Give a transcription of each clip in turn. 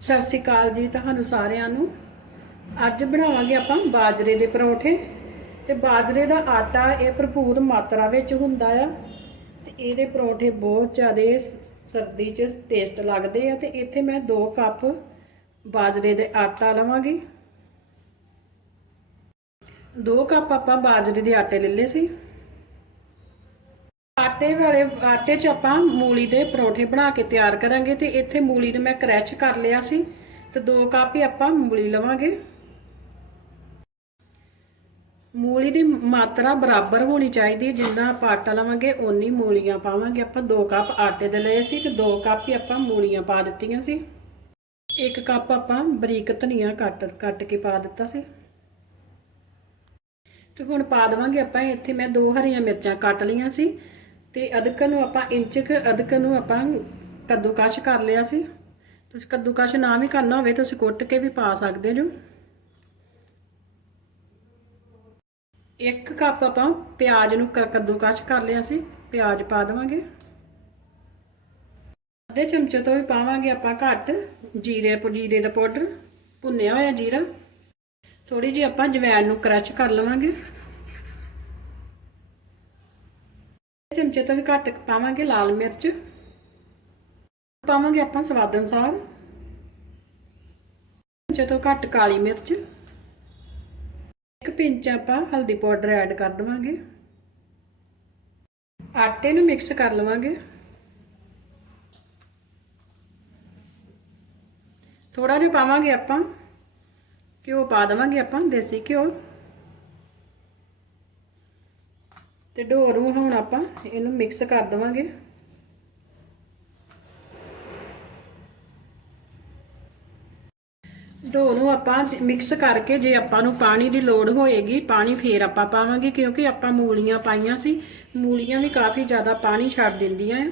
ਸਤਿ ਸ਼੍ਰੀ ਅਕਾਲ ਜੀ ਤੁਹਾਨੂੰ ਸਾਰਿਆਂ ਨੂੰ। ਅੱਜ ਬਣਾਵਾਂਗੇ ਆਪਾਂ ਬਾਜਰੇ ਦੇ ਪਰੌਂਠੇ। ਤੇ ਬਾਜਰੇ ਦਾ ਆਟਾ ਇਹ ਭਰਪੂਰ ਮਾਤਰਾ ਵਿੱਚ ਹੁੰਦਾ ਆ। ਤੇ ਇਹਦੇ ਪਰੌਂਠੇ ਬਹੁਤ ਜ਼ਿਆਦਾ ਸਰਦੀ 'ਚ ਟੇਸਟ ਲੱਗਦੇ ਆ। ਤੇ ਇੱਥੇ ਮੈਂ 2 ਕੱਪ ਬਾਜਰੇ ਦੇ ਆਟਾ ਲਵਾਂਗੀ। 2 ਕੱਪ ਆਪਾਂ ਬਾਜਰੇ ਦੇ ਆਟੇ ਲੈ ਲਏ ਸੀ। ਆਟੇ ਵਾਲੇ, ਆਟੇ 'ਚ ਆਪਾਂ ਮੂਲੀ ਦੇ ਪਰੌਂਠੇ ਬਣਾ ਕੇ ਤਿਆਰ ਕਰਾਂਗੇ ਤੇ ਇੱਥੇ ਮੂਲੀ ਨੂੰ ਮੈਂ ਕਰੈਚ ਕਰ ਲਿਆ ਸੀ ਤੇ 2 ਕੱਪ ਹੀ ਆਪਾਂ ਮੂਲੀ ਲਵਾਂਗੇ। ਮੂਲੀ ਦੀ ਮਾਤਰਾ ਬਰਾਬਰ ਹੋਣੀ ਚਾਹੀਦੀ ਹੈ, ਜਿੰਨਾ ਆਪਾਂ ਆਟਾ ਲਵਾਂਗੇ, ਓਨੀ ਮੂਲੀਆਂ ਪਾਵਾਂਗੇ। ਆਪਾਂ 2 ਕੱਪ ਆਟੇ ਦੇ ਲਏ ਸੀ ਤੇ 2 ਕੱਪ ਹੀ ਆਪਾਂ ਮੂਲੀਆਂ ਪਾ ਦਿੱਤੀਆਂ ਸੀ। 1 ਕੱਪ ਆਪਾਂ ਬਰੀਕ ਧਨੀਆ ਕੱਟ ਕੱਟ ਕੇ ਪਾ ਦਿੱਤਾ ਸੀ। ਤੇ ਹੁਣ ਪਾ ਦੇਵਾਂਗੇ ਆਪਾਂ, ਇੱਥੇ ਮੈਂ ਦੋ ਹਰੀਆਂ ਮਿਰਚਾਂ ਕੱਟ ਲਈਆਂ ਸੀ। ਤੇ ਅਦਰਕ ਨੂੰ ਆਪਾਂ ਇੰਚ ਕੁ ਨੂੰ ਆਪਾਂ ਕੱਦੂਕਸ਼ ਕਰ ਲਿਆ ਸੀ। ਤੁਸੀਂ ਕੱਦੂਕਸ਼ ਨਾ ਵੀ ਕਰਨਾ ਹੋਵੇ, ਤੁਸੀਂ ਕੁੱਟ ਕੇ ਵੀ ਪਾ ਸਕਦੇ ਜੋ। ਇੱਕ ਕੱਪ ਆਪਾਂ ਪਿਆਜ਼ ਨੂੰ ਕ- ਕੱਦੂਕਸ਼ ਕਰ ਲਿਆ ਸੀ, ਪਿਆਜ਼ ਪਾ ਦੇਵਾਂਗੇ। ਅੱਧੇ ਚਮਚੇ ਤੋਂ ਵੀ ਪਾਵਾਂਗੇ ਆਪਾਂ ਘੱਟ, ਜੀਰੇ ਜੀਰੇ ਦਾ ਪਾਊਡਰ, ਭੁੰਨਿਆ ਹੋਇਆ ਜੀਰਾ। ਥੋੜੀ ਜਿਹੀ ਆਪਾਂ ਜਵੈਣ ਨੂੰ ਕਰਸ਼ ਕਰ ਲਵਾਂਗੇ। ਚਮਚੇ ਤੋਂ ਵੀ ਘੱਟ ਪਾਵਾਂਗੇ ਲਾਲ ਮਿਰਚ। ਪਾਵਾਂਗੇ ਆਪਾਂ ਸਵਾਦ ਅਨੁਸਾਰ। ਚਮਚੇ ਤੋਂ ਘੱਟ ਕਾਲੀ ਮਿਰਚ। ਇੱਕ ਪਿੰਚ ਆਪਾਂ ਹਲਦੀ ਪਾਊਡਰ ਐਡ ਕਰ ਦਵਾਂਗੇ। ਆਟੇ ਨੂੰ ਮਿਕਸ ਕਰ ਲਵਾਂਗੇ। ਥੋੜਾ ਜਿਹਾ ਪਾਵਾਂਗੇ ਆਪਾਂ। ਘਿਓ ਪਾ ਦੇਵਾਂਗੇ ਆਪਾਂ, ਦੇਸੀ ਘਿਓ। ਤੇ ਡੋ ਨੂੰ ਹੁਣ ਆਪਾਂ ਇਹਨੂੰ ਮਿਕਸ ਕਰ ਦੇਵਾਂਗੇ। ਡੋ ਨੂੰ ਆਪਾਂ ਮਿਕਸ ਕਰਕੇ ਜੇ ਆਪਾਂ ਨੂੰ ਪਾਣੀ ਦੀ ਲੋੜ ਹੋਏਗੀ, ਪਾਣੀ ਫੇਰ ਆਪਾਂ ਪਾਵਾਂਗੇ ਕਿਉਂਕਿ ਆਪਾਂ ਮੂਲੀਆਂ ਪਾਈਆਂ ਸੀ। ਮੂਲੀਆਂ ਵੀ ਕਾਫੀ ਜ਼ਿਆਦਾ ਪਾਣੀ ਛੱਡ ਦਿੰਦੀਆਂ ਆ।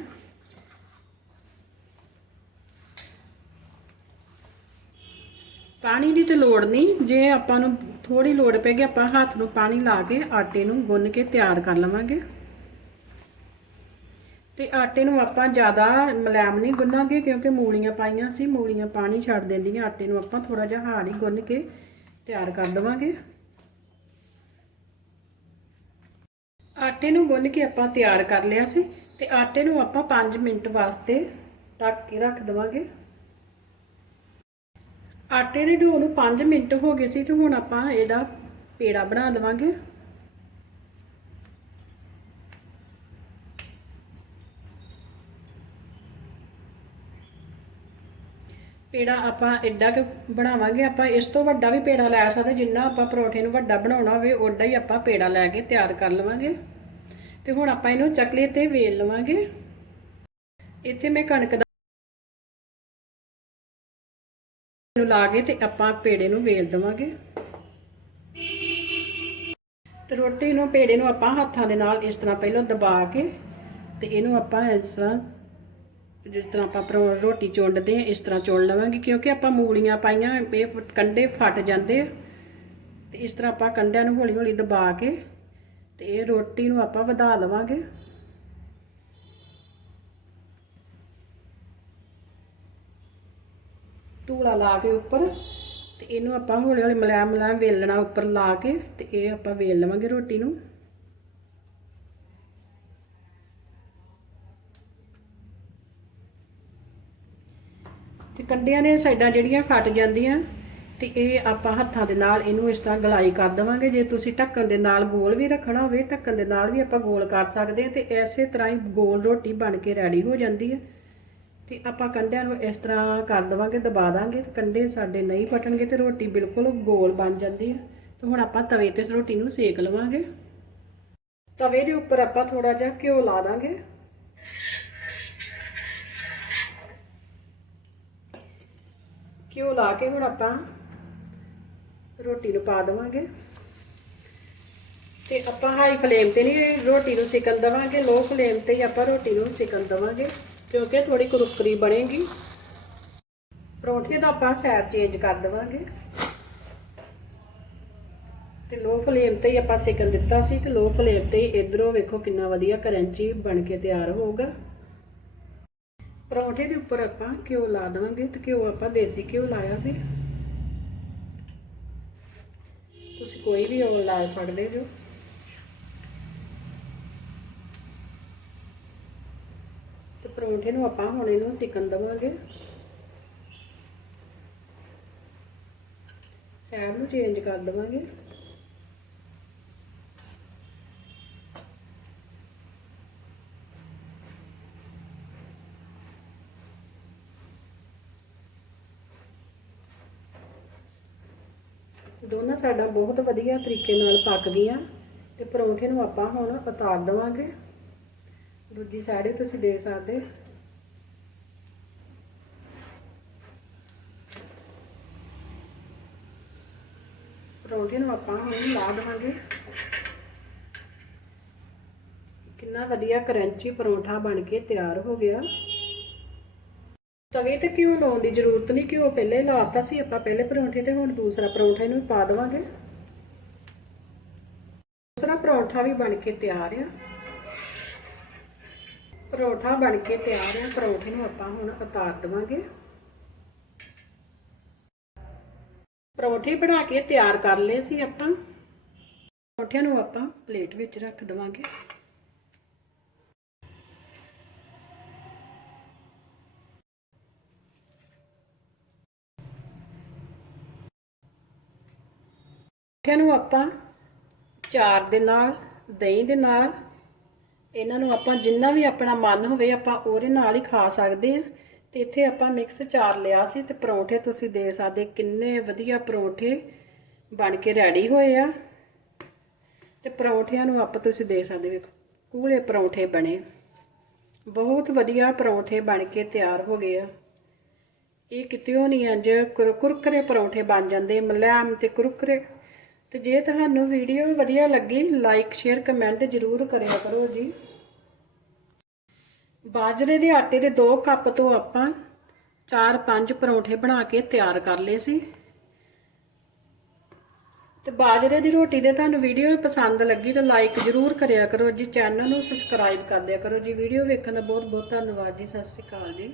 ਪਾਣੀ ਦੀ ਤੇ ਲੋੜ ਨਹੀਂ। ਜੇ ਆਪਾਂ ਨੂੰ ਥੋੜੀ ਲੋੜ ਪੈਗੀ ਆਪਾਂ ਹੱਥ ਨੂੰ ਪਾਣੀ ਲਾ ਕੇ ਆਟੇ ਨੂੰ ਗੁੰਨ ਕੇ ਤਿਆਰ ਕਰ ਲਵਾਂਗੇ। ਤੇ ਆਟੇ ਨੂੰ ਆਪਾਂ ਜ਼ਿਆਦਾ ਮਲੈਮ ਨਹੀਂ ਗੁੰਨਾਂਗੇ, ਕਿਉਂਕਿ ਮੂਲੀਆਂ ਪਾਈਆਂ ਸੀ, ਮੂਲੀਆਂ ਪਾਣੀ ਛੱਡ ਦਿੰਦੀਆਂ, ਆਟੇ ਨੂੰ ਆਪਾਂ ਥੋੜਾ ਜਿਹਾ ਹਾਰਡ ਹੀ ਗੁੰਨ ਕੇ ਤਿਆਰ ਕਰ ਦਵਾਂਗੇ। ਆਟੇ ਨੂੰ ਗੁੰਨ ਕੇ ਆਪਾਂ ਤਿਆਰ ਕਰ ਲਿਆ ਸੀ, ਤੇ ਆਟੇ ਨੂੰ ਆਪਾਂ 5 ਮਿੰਟ ਵਾਸਤੇ ਢੱਕ ਕੇ ਰੱਖ ਦਵਾਂਗੇ। ਆਟੇ ਦੇ ਡੋ ਨੂੰ 5 ਮਿੰਟ ਹੋ ਗਏ ਸੀ ਤੇ ਹੁਣ ਆਪਾਂ ਇਹਦਾ ਪੇੜਾ ਬਣਾ ਦੇਵਾਂਗੇ ਪੇੜਾ ਆਪਾਂ ਐਡਾ ਕਿ ਬਣਾਵਾਂਗੇ, ਆਪਾਂ ਇਸ ਤੋਂ ਵੱਡਾ ਵੀ ਪੇੜਾ ਲੈ ਸਕਦੇ, ਜਿੰਨਾ ਆਪਾਂ ਪਰੌਂਠੇ ਨੂੰ ਵੱਡਾ ਬਣਾਉਣਾ ਹੋਵੇ ਓਡਾ ਹੀ ਆਪਾਂ ਪੇੜਾ ਲੈ ਕੇ ਤਿਆਰ ਕਰ ਲਵਾਂਗੇ। ਤੇ ਹੁਣ ਆਪਾਂ ਇਹਨੂੰ ਚੱਕਲੇ ਤੇ ਵੇਲ ਲਵਾਂਗੇ। ਇੱਥੇ ਮੈਂ ਕਣਕ ਨੂੰ ਲਾ ਕੇ ਤੇ ਆਪਾਂ ਪੇੜੇ ਨੂੰ ਵੇਲ ਦਵਾਂਗੇ। ਤੇ ਰੋਟੀ ਨੂੰ, ਪੇੜੇ ਨੂੰ ਆਪਾਂ ਹੱਥਾਂ ਦੇ ਨਾਲ ਇਸ ਤਰ੍ਹਾਂ ਪਹਿਲਾਂ ਦਬਾ ਕੇ ਤੇ ਇਹਨੂੰ ਆਪਾਂ ਇਸ ਤਰ੍ਹਾਂ, ਜਿਸ ਤਰ੍ਹਾਂ ਆਪਾਂ ਪਰੌ- ਰੋਟੀ ਚੁੰਡਦੇ ਆ ਇਸ ਤਰ੍ਹਾਂ ਚੁਣ ਲਵਾਂਗੇ ਕਿਉਂਕਿ ਆਪਾਂ ਮੂਲੀਆਂ ਪਾਈਆਂ, ਇਹ ਫ- ਕੰਡੇ ਫਟ ਜਾਂਦੇ ਆ। ਤੇ ਇਸ ਤਰ੍ਹਾਂ ਆਪਾਂ ਕੰਡਿਆਂ ਨੂੰ ਹੌਲੀ ਹੌਲੀ ਦਬਾ ਕੇ ਤੇ ਇਹ ਰੋਟੀ ਨੂੰ ਆਪਾਂ ਵਧਾ ਲਵਾਂਗੇ। ਧੂਲਾ ਲਾ ਕੇ ਉੱਪਰ ਤੇ ਇਹਨੂੰ ਆਪਾਂ ਹੌਲੀ ਹੌਲੀ ਮਲਾਮ ਮਲਾਮ ਵੇਲਣਾ ਉੱਪਰ ਲਾ ਕੇ ਤੇ ਇਹ ਆਪਾਂ ਵੇਲ ਲਵਾਂਗੇ ਰੋਟੀ ਨੂੰ। ਤੇ ਕੰਡਿਆਂ ਦੇ ਸਾਈਡਾਂ ਜਿਹੜੀਆਂ ਫਟ ਜਾਂਦੀਆਂ ਤੇ ਇਹ ਆਪਾਂ ਹੱਥਾਂ ਦੇ ਨਾਲ ਇਹਨੂੰ ਇਸ ਤਰ੍ਹਾਂ ਗਲਾਈ ਕਰ ਦੇਵਾਂਗੇ। ਜੇ ਤੁਸੀਂ ਢੱਕਣ ਦੇ ਨਾਲ ਗੋਲ ਵੀ ਰੱਖਣਾ ਹੋਵੇ, ਢੱਕਣ ਦੇ ਨਾਲ ਵੀ ਆਪਾਂ ਗੋਲ ਕਰ ਸਕਦੇ ਹਾਂ ਤੇ ਐਸੇ ਤਰ੍ਹਾਂ ਹੀ ਗੋਲ ਰੋਟੀ ਬਣ ਕੇ ਰੈਡੀ ਹੋ ਜਾਂਦੀ ਹੈ। ਤੇ ਆਪਾਂ ਕੰਡਿਆਂ ਨੂੰ ਇਸ ਤਰ੍ਹਾਂ ਕਰ ਦੇਵਾਂਗੇ, ਦਬਾ ਦਾਂਗੇ ਤੇ ਕੰਡੇ ਸਾਡੇ ਨਹੀਂ ਫਟਣਗੇ ਤੇ ਰੋਟੀ ਬਿਲਕੁਲ ਗੋਲ ਬਣ ਜਾਂਦੀ ਹੈ। ਤੇ ਹੁਣ ਆਪਾਂ ਤਵੇ ਤੇ ਰੋਟੀ ਨੂੰ ਸੇਕ ਲਵਾਂਗੇ। ਤਵੇ ਦੇ ਉੱਪਰ ਆਪਾਂ ਥੋੜਾ ਜਿਹਾ ਘਿਓ ਲਾ ਦਾਂਗੇ। ਘਿਓ ਲਾ ਕੇ ਹੁਣ ਆਪਾਂ ਰੋਟੀ ਨੂੰ ਪਾ ਦੇਵਾਂਗੇ। ਤੇ ਆਪਾਂ ਹਾਈ ਫਲੇਮ ਤੇ ਨਹੀਂ ਰੋਟੀ ਨੂੰ ਸਿਕਣ ਦੇਵਾਂਗੇ ਲੋ ਫਲੇਮ ਤੇ ਹੀ ਆਪਾਂ ਰੋਟੀ ਨੂੰ ਸਿਕਣ ਦੇਵਾਂਗੇ। ਕਿਉਂਕਿ ਥੋੜੀ ਕੁਰਕਰੀ ਬਣੇਗੀ। ਪਰੌਂਠੇ ਦਾ ਆਪਾਂ ਸਾਈਡ ਚੇਂਜ ਕਰ ਦੇਵਾਂਗੇ। ਤੇ ਲੋ ਫਲੇਮ ਤੇ ਹੀ ਆਪਾਂ ਸਿਕਣ ਦਿੱਤਾ ਸੀ ਤੇ ਲੋ ਫਲੇਮ ਤੇ ਹੀ ਇਧਰੋਂ ਵੇਖੋ ਕਿੰਨਾ ਵਧੀਆ ਕਰੰਚੀ ਬਣ ਕੇ ਤਿਆਰ ਹੋਊਗਾ। ਪਰੌਂਠੇ ਦੇ ਉੱਪਰ ਆਪਾਂ ਘਿਓ ਲਾ ਦੇਵਾਂਗੇ ਤੇ ਘਿਓ ਆਪਾਂ ਦੇਸੀ ਘਿਓ ਲਾਇਆ ਸੀ। ਤੁਸੀਂ ਕੋਈ ਵੀ ਉਹ ਲਾ ਸਕਦੇ ਜੋ। ਪਰੌਂਠੇ ਨੂੰ ਆਪਾਂ ਹੁਣ ਇਹਨੂੰ ਸਿਕਣ ਦਵਾਂਗੇ। ਸੈਬ ਨੂੰ ਚੇਂਜ ਕਰ ਦਵਾਂਗੇ। ਦੋਨਾਂ ਸਾਡਾ ਬਹੁਤ ਵਧੀਆ ਤਰੀਕੇ ਨਾਲ ਪੱਕ ਗਈਆਂ ਤੇ ਪਰੌਂਠੇ ਨੂੰ ਆਪਾਂ ਹੁਣ ਉਤਾਰ ਦਵਾਂਗੇ। ਦੂਜੀ ਸਾਈਡ ਵੀ ਤੁਸੀਂ ਦੇ ਸਕਦੇ ਪਰੌਂਠੇ ਨੂੰ ਆਪਾਂ ਹੁਣ ਲਾ ਦੇਵਾਂਗੇ। ਕਿੰਨਾ ਵਧੀਆ ਕਰੰਚੀ ਪਰੌਂਠਾ ਬਣ ਕੇ ਤਿਆਰ ਹੋ ਗਿਆ। ਤਵੇ ਤੇ ਘਿਓ ਲਾਉਣ ਦੀ ਜ਼ਰੂਰਤ ਨਹੀਂ, ਘਿਓ ਪਹਿਲੇ ਲਾਤਾ ਸੀ, ਆਪਾਂ ਪਹਿਲੇ ਪਰੌਂਠੇ ਤੇ ਹੁਣ ਦੂਸਰਾ ਪਰੌਂਠਾ ਇਹਨੂੰ ਪਾ ਦੇਵਾਂਗੇ। ਦੂਸਰਾ ਪਰੌਂਠਾ ਵੀ ਬਣ ਕੇ ਤਿਆਰ ਆ। ਪਰੌਂਠਾ ਬਣ ਕੇ ਤਿਆਰ ਆ, ਪਰੌਂਠੇ ਨੂੰ ਆਪਾਂ ਹੁਣ ਉਤਾਰ ਦੇਵਾਂਗੇ। ਪਰੌਂਠੇ ਬਣਾ ਕੇ ਤਿਆਰ ਕਰ ਲਏ ਸੀ ਆਪਾਂ। ਪਰੌਂਠਿਆਂ ਨੂੰ ਆਪਾਂ ਪਲੇਟ ਵਿੱਚ ਰੱਖ ਦੇਵਾਂਗੇ। ਪਰੌਂਠਿਆਂ ਨੂੰ ਆਪਾਂ ਚਾਰ ਦੇ ਨਾਲ, ਦਹੀਂ ਦੇ ਨਾਲ ਇਹਨਾਂ ਨੂੰ ਆਪਾਂ ਜਿੰਨਾ ਵੀ ਆਪਣਾ ਮਨ ਹੋਵੇ ਆਪਾਂ ਉਹਦੇ ਨਾਲ ਹੀ ਖਾ ਸਕਦੇ ਆ ਤੇ ਇੱਥੇ ਆਪਾਂ ਮਿਕਸ ਚਾਰ ਲਿਆ ਸੀ ਤੇ ਪਰੌਂਠੇ ਤੁਸੀਂ ਦੇ ਸਕਦੇ ਕਿੰਨੇ ਵਧੀਆ ਪਰੌਂਠੇ ਬਣ ਕੇ ਰੈਡੀ ਹੋਏ ਆ। ਤੇ ਪਰੌਂਠਿਆਂ ਨੂੰ ਆਪਾਂ ਤੁਸੀਂ ਦੇ ਸਕਦੇ ਵੇਖੋ, ਕੂਲੇ ਪਰੌਂਠੇ ਬਣੇ। ਬਹੁਤ ਵਧੀਆ ਪਰੌਂਠੇ ਬਣ ਕੇ ਤਿਆਰ ਹੋ ਗਏ ਆ। ਇਹ ਕਿਤੇੋਂ ਨਹੀਂ ਅੱਜ ਕੁਰ- ਕੁਰਕਰੇ ਪਰੌਂਠੇ ਬਣ ਜਾਂਦੇ। ਮਲੈਮ ਤੇ ਕੁਰਕਰੇ। ਤੇ ਜੇ ਤੁਹਾਨੂੰ ਵੀਡੀਓ ਵਧੀਆ ਲੱਗੀ ਲਾਈਕ ਸ਼ੇਅਰ ਕਮੈਂਟ ਜ਼ਰੂਰ ਕਰਿਆ ਕਰੋ ਜੀ। ਬਾਜਰੇ ਦੇ ਆਟੇ ਦੇ 2 ਕੱਪ ਤੋਂ ਆਪਾਂ 4-5 ਪਰੌਂਠੇ ਬਣਾ ਕੇ ਤਿਆਰ ਕਰ ਲਏ ਸੀ। ਤੇ ਬਾਜਰੇ ਦੀ ਰੋਟੀ ਦੇ ਤੁਹਾਨੂੰ ਵੀਡੀਓ ਪਸੰਦ ਲੱਗੀ, ਤਾਂ ਲਾਈਕ ਜ਼ਰੂਰ ਕਰਿਆ ਕਰੋ ਜੀ। ਚੈਨਲ ਨੂੰ ਸਬਸਕ੍ਰਾਈਬ ਕਰ ਦਿਆ ਕਰੋ ਜੀ। ਵੀਡੀਓ ਵੇਖਣ ਦਾ ਬਹੁਤ ਬਹੁਤ ਧੰਨਵਾਦ ਜੀ। ਸਤਿ ਸ਼੍ਰੀ ਅਕਾਲ ਜੀ।